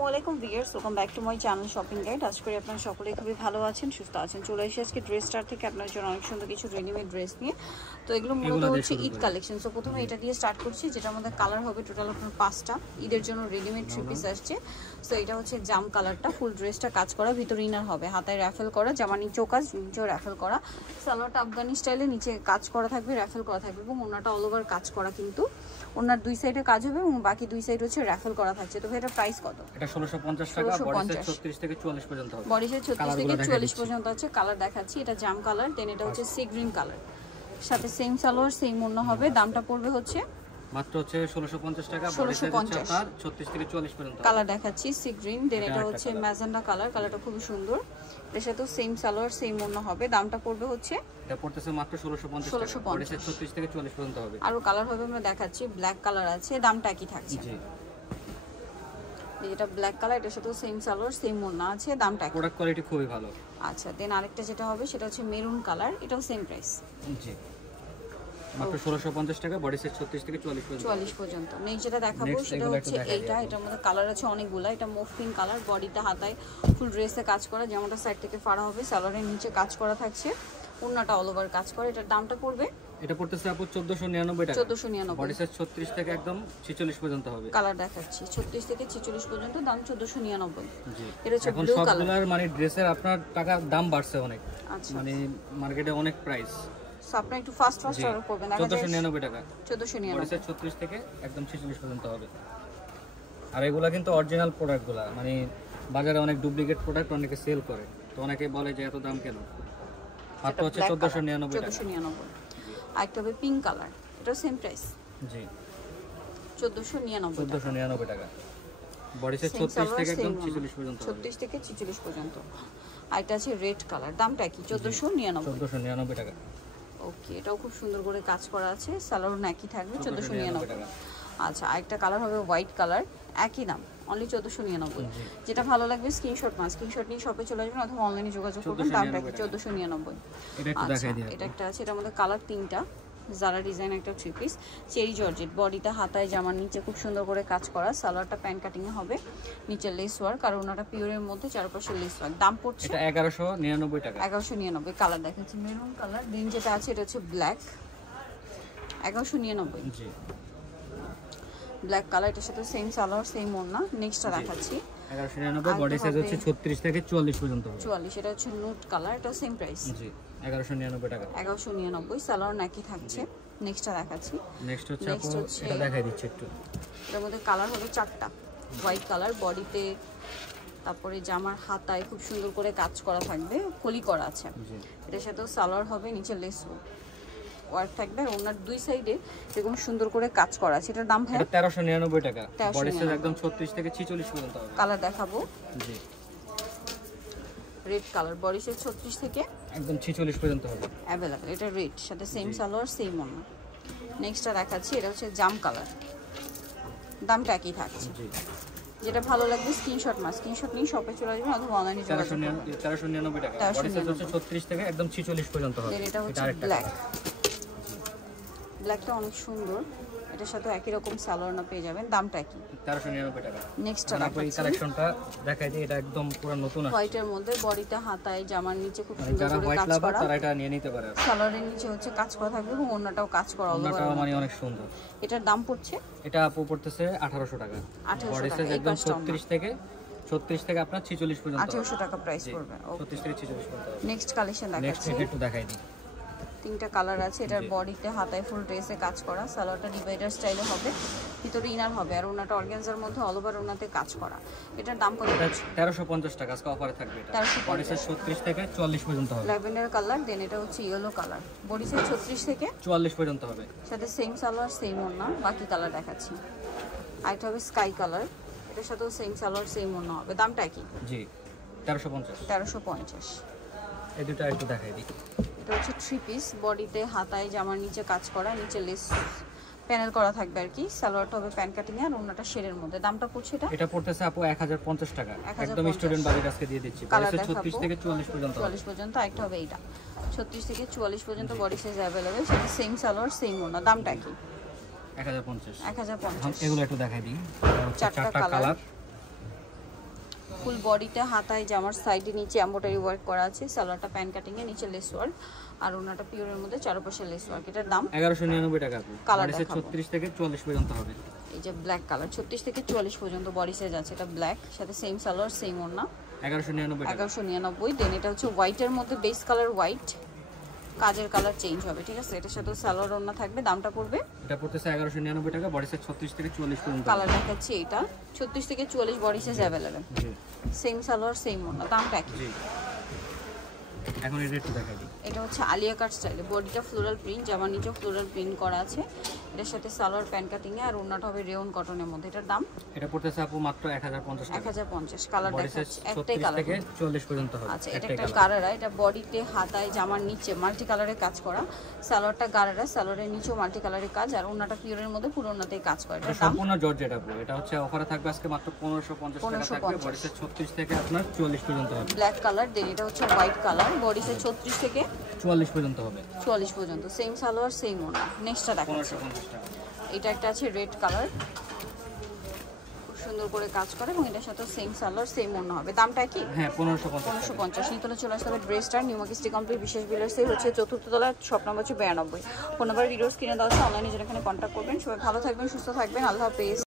আসসালামু আলাইকুম viewers, welcome back to my channel shopping guide. আশা করি আপনারা সকলেই খুবই ভালো আছেন, সুস্থ আছেন। চলে এসে আজকে ড্রেস স্টার থেকে আপনার জন্য অনেক সুন্দর কিছু রেডিমেড ড্রেস নিয়ে। তো এগুলো মূলত হচ্ছে ঈদ কালেকশন। তো প্রথমে এটা দিয়ে স্টার্ট করছি, যেটা আমাদের কালার হবে টোটাল আপনার 5টা। ঈদের জন্য রেডিমেড 3 পিস আসছে। সো এটা হচ্ছে জাম কালারটা, ফুল ড্রেসটা কাজ করা, ভিতরে ইনার হবে, হাতায় র্যাফেল করা, জামা নিচেও কাজ, নিচেও র্যাফেল করা। সালোয়ারটা আফগানি স্টাইলে নিচে কাজ করা থাকবে, র্যাফেল করা থাকবে এবং ওনাটা অল ওভার কাজ করা, কিন্তু ওনার দুই সাইডে কাজ হবে এবং বাকি দুই সাইড হচ্ছে র্যাফেল করা থাকছে। তো এটা প্রাইস কত? এটা 1650 টাকা, বডি সাইজ 36 থেকে 44 পর্যন্ত হবে। বডি সাইজ 36 থেকে 44 পর্যন্ত আছে। কালার দেখাচ্ছি, এটা জাম কালার, দেন এটা হচ্ছে সি গ্রিন কালার, সাথে সেম সালোয়ার সেম ওড়না হবে। দামটা পড়বে হচ্ছে মাত্র হচ্ছে 1650 টাকা, বডি সাইজ হচ্ছে আপনার 36 থেকে 44 পর্যন্ত। কালার দেখাচ্ছি সি গ্রিন, দেন এটা হচ্ছে ম্যাজেন্ডা কালার, কালারটা খুব সুন্দর। এর সাথে সেম সালোয়ার সেম ওড়না হবে। দামটা পড়বে হচ্ছে এটা পড়তেছে মাত্র 1650 টাকা, বডি সাইজ 36 থেকে 44 পর্যন্ত হবে। আর কালার হবে আমরা দেখাচ্ছি, ব্ল্যাক কালার আছে, দামটা কি থাকছে? জি, এটা ব্ল্যাক কালার, এটার সাথে সেম সালোয়ার সেম ওড়না আছে, দামটা কি? প্রোডাক্ট কোয়ালিটি খুবই ভালো। আচ্ছা, দেন আরেকটা যেটা হবে সেটা হচ্ছে মেরুন কালার, এটাও সেম প্রাইস। জি, মাত্র 1650 টাকা, বডি সাইজ 36 থেকে 44 পর্যন্ত। নেক্সট যেটা দেখাবো সেটা হচ্ছে এইটা, এটার মধ্যে কালার আছে অনেকগুলা। এটা মুভ পিঙ্ক কালার, বডিটা হাতায় ফুল ড্রেসে কাজ করা, যেমনটা সাইড থেকে ফাড়া হবে, সালোয়ারের নিচে কাজ করা থাকছে, ওড়নাটা অল ওভার কাজ করে। এটার দামটা পড়বে, এটা পড়তেছে আপু 1499 টাকা, 1499, বডি সাইজ 36 থেকে একদম 46 পর্যন্ত হবে। কালার দেখাচ্ছি 36 থেকে 46 পর্যন্ত, দাম 1499। জি, এটা হচ্ছে ব্লু কালার। সবগুলোর মানে ড্রেসের আপনার টাকার দাম বাড়ছে অনেক। আচ্ছা, মানে মার্কেটে অনেক প্রাইস। সো আপনি একটু ফাস্ট অর্ডার করবেন। 1499 টাকা, 1499, বডি সাইজ 36 থেকে একদম 46 পর্যন্ত হবে। আর এগুলা কিন্তু অরিজিনাল প্রোডাক্টগুলা, মানে বাজারে অনেক ডুপ্লিকেট প্রোডাক্ট অনেকে সেল করে, তো অনেকে বলে যে এত দাম কেন। মাত্র হচ্ছে 1499 টাকা। 1499। আরেকটা হবে পিঙ্ক কালার, এটাও সেম প্রাইস। জি, 1499 টাকা, বডি সাইজ 36 থেকে একদম 46 পর্যন্ত, 36 থেকে 46 পর্যন্ত। আরেকটা আছে রেড কালার, দামটা কি? 1499 টাকা। ওকে, এটাও খুব সুন্দর করে কাজ করা আছে, সালোয়ার একই থাকবে, 1499 টাকা। আচ্ছা, আরেকটা কালার হবে হোয়াইট কালার, একই দাম, অনলি 1499। যেটা ভালো লাগবে স্ক্রিনশট নিয়ে শপে চলে আসবেন অথবা অনলাইনে যোগাযোগ করবেন। দামটা কি? 1499। আচ্ছা, এটা একটা আছে, এটার মধ্যে কালার 3টা, জারা ডিজাইন একটা 3 পিস, চেরি জর্জেট, বডিটা হাতায় জামার নিচে খুব সুন্দর করে কাজ করা, সালোয়ারটা প্যান্ট কাটিং এ হবে, নিচে লেস ওয়ার্ক, আর ওনাটা পিওরের মধ্যে চারপাশে লেস ওয়ার্ক। দাম পড়ছে এটা 1199 টাকা। 1199। কালার দেখাচ্ছি মেরুন কালার, দেন যেটা আছে এটা হচ্ছে ব্ল্যাক, 1199। জি, ব্ল্যাক কালার, এটার সাথে সেম সালোয়ার সেম ওড়না। নেক্সটটা দেখাচ্ছি 1199, বডি সাইজ হচ্ছে 36 থেকে 44 পর্যন্ত হবে। 44, এটা হচ্ছে নুট কালার, এটাও সেম প্রাইস। জি, 1199 টাকা, 1199, সালোয়ার নাকি থাকছে। নেক্সটটা দেখাচ্ছি, নেক্সট হচ্ছে এটা দেখাই দিচ্ছি একটু। এর মধ্যে কালার হবে 4টা, হোয়াইট কালার, বডিতে তারপরে জামার হাতায় খুব সুন্দর করে কাজ করা থাকবে, কলি করা আছে। এটার সাথেও সালোয়ার হবে, নিচে লেস ওয়ার্ক থাকবে, আর ওনার দুই সাইডে এরকম সুন্দর করে কাজ করা আছে। এটার দাম ভাই 1399 টাকা, বডি সাইজ একদম 36 থেকে 46 পর্যন্ত হবে। কালার দেখাবো, জি, রেড কালার, বডি সাইজ 36 থেকে একদম 46 পর্যন্ত হবে अवेलेबल। এটা রেড, সাথে সেম সালোয়ার সেম ওড়না। নেক্সটটা দেখাচ্ছি, এটা হচ্ছে জাম কালার, দামটা কি থাকছে? জি, যেটা ভালো লাগবে স্ক্রিনশট নিয়ে শপে চলে আসবেন অথবা অনলাইনে যোগাযোগ করবেন। 1399 টাকা, বডি সাইজ হচ্ছে 36 থেকে একদম 46 পর্যন্ত হবে। এটা হচ্ছে ব্ল্যাক, ব্ল্যাকটা অনেক সুন্দর, এটার সাথে একই রকম সালোয়ার না পেয়ে যাবেন। দামটা কি? 1399 টাকা। নেক্সটটা আপনাদের এই কালেকশনটা দেখাই দিই, এটা একদম পুরো নতুন আছে। হোয়াইটের মধ্যে বডিতে হাতায় জামার নিচে খুব সুন্দর যারা করে হোয়াইট কাজ লাভার করা, তারা এটা নিয়ে নিতে পারে। সালোয়ারের নিচে হচ্ছে কাজ করা থাকবে এবং ওড়নাটাও কাজ করা, ওড়নাটাও মানে অনেক সুন্দর। এটার দাম পড়ছে, এটা আপু পড়তেছে 1800 টাকা, 1800 বডি সাইজ একদম 36 থেকে আপনার 46 পর্যন্ত, 1800 টাকা প্রাইস পড়বে। 36 থেকে 46 পর্যন্ত। নেক্সট কালেকশন নেক্সট দেখাচ্ছি, একটু দেখাই দিই। 3টা কালার আছে। এটার বডিতে হাতায় ফুল ড্রেসে কাজ করা, সালোয়ারটা ডিভাইডার স্টাইলে হবে, ভিতরে ইনার হবে, আর ওনাটা অর্গানজার মধ্যে অল ওভার ওনাতে কাজ করা। এটার দাম কত? 1350 টাকা, আজকে অফারে থাকবে এটা। 1350, 36 থেকে 44 পর্যন্ত হবে। ল্যাভেন্ডার কালার, দেন এটা হচ্ছে ইয়েলো কালার, বডি সাইজ 36 থেকে 44 পর্যন্ত হবে, সাথে সেম সালোয়ার সেম ওড়না। বাকি কালার দেখাচ্ছি, আরেকটা হবে স্কাই কালার, এটার সাথেও সেম সালোয়ার সেম ওড়না হবে। দামটা কি? জি, 1350। 1350। এই দুটো একটু দেখাই দিই। এটা হচ্ছে 3 পিস, বডিতে হাতায় জামার নিচে কাজ করা, নিচে লেস প্যানেল করা থাকবে আর কি, সালোয়ারটা হবে প্যান্ট কাটিং এ, আর ওড়নাটা শেডের মধ্যে। দামটা পড়ছে এটা পড়তেছে আপু 1050 টাকা, একদম স্টুডেন্ট বাজেট আজকে দিয়ে দিচ্ছি। বডি সাইজ 36 থেকে 44 পর্যন্ত, 44 পর্যন্ত। আরেকটা হবে এইটা 36 থেকে 44 পর্যন্ত, বডি সাইজ अवेलेबल, সাথে সেম সালোয়ার সেম ওড়না। দামটা কি? 1050। 1050। এগুলো একটু দেখাই দিই, 4টা কালার, ফুল বডিতে হাতায় জামার সাইডে নিচে এমব্রয়ডারি ওয়ার্ক করা আছে। সালোয়ারটা প্যান কাটিং এ, নিচে লেস ওয়ার্ক, আর ওনাটা পিওরের মধ্যে চারপাশে লেস ওয়ার্ক। এটার দাম 1199 টাকা। কালার বডি সাইজ 36 থেকে 44 পর্যন্ত হবে। এই যে ব্ল্যাক কালার 36 থেকে 44 পর্যন্ত বডি সাইজ আছে। এটা ব্ল্যাক, সাথে সেম সালোয়ার সেম ওড়না, 1199 টাকা। 1199। দেন এটা হচ্ছে হোয়াইটের মধ্যে বেস কালার হোয়াইট, কাজের কালার চেঞ্জ হবে, ঠিক আছে। এটার সাথে সালোয়ার ওড়না থাকবে। দামটা পড়বে, এটা পড়তেছে 1199 টাকা। বডি সাইজ 36 থেকে 44 পর্যন্ত। কালার দেখাচ্ছি এটা 36 থেকে 44 বডি সাইজ अवेलेबल। জি, সেম সালোয়ার সেম ওড়না, দামটা কি? জি। এখন এটা একটু দেখাই দিই। এটা হচ্ছে আলিয়া কাট স্টাইলে, বডিটা ফ্লোরাল প্রিন্ট, জামার নিচে ফ্লোরাল প্রিন্ট করা আছে। এটার সাথে সালোয়ার প্যান কাটিং এ, আর ওড়নাটা হবে রেয়ন কটনের মধ্যে। এটার দাম এটা পড়তেছে আপু মাত্র 1050 টাকা। 1050। কালার বডি সাইজ দেখাচ্ছি একটাই 36 কালার থেকে 44 পর্যন্ত হবে। আচ্ছা। এটা একটা গারারা, এটা বডিতে হাতায় জামার নিচে মাল্টি কালারে কাজ করা। সালোয়ারটা গারারা, সালোয়ারের নিচেও মাল্টি কালারের কাজ, আর ওড়নাটা পিওরের মধ্যে পুরো ওড়নাতেই কাজ করে। এটার দাম সম্পূর্ণ জর্জেট আপু। এটা হচ্ছে অফারে থাকবে আজকে মাত্র 1550 টাকা থাকবে। বডি সাইজ 36 থেকে আপনার 44 পর্যন্ত হবে। Black colour. দেন এটা হচ্ছে হোয়াইট কালার, বডি সাইজ 36 থেকে 44 পর্যন্ত হবে। 44 পর্যন্ত। সেম সালোয়ার সেম ওড়না। নেক্সটটা দেখাচ্ছি, 1550 টাকা। এটা একটা আছে রেড কালার, খুব সুন্দর করে কাজ করে, এবং এটার সাথে সেম সালোয়ার সেম ওড়না হবে। দামটা কি? হ্যাঁ 1550 টাকা। 1550। নিতলে চলে আসতে হবে ড্রেসটা নিউ মার্কেট কমপ্লিট বিশেষ বিলার্সে হচ্ছে 4th তলা, শপ নাম্বার হচ্ছে 92। ফোন নাম্বার ভিডিওস কিনে দেওয়া আছে, অনলাইনে যারা এখানে কন্ট্যাক্ট করবেন। সবাই ভালো থাকবেন, সুস্থ থাকবেন, আল্লাহ হাফেজ।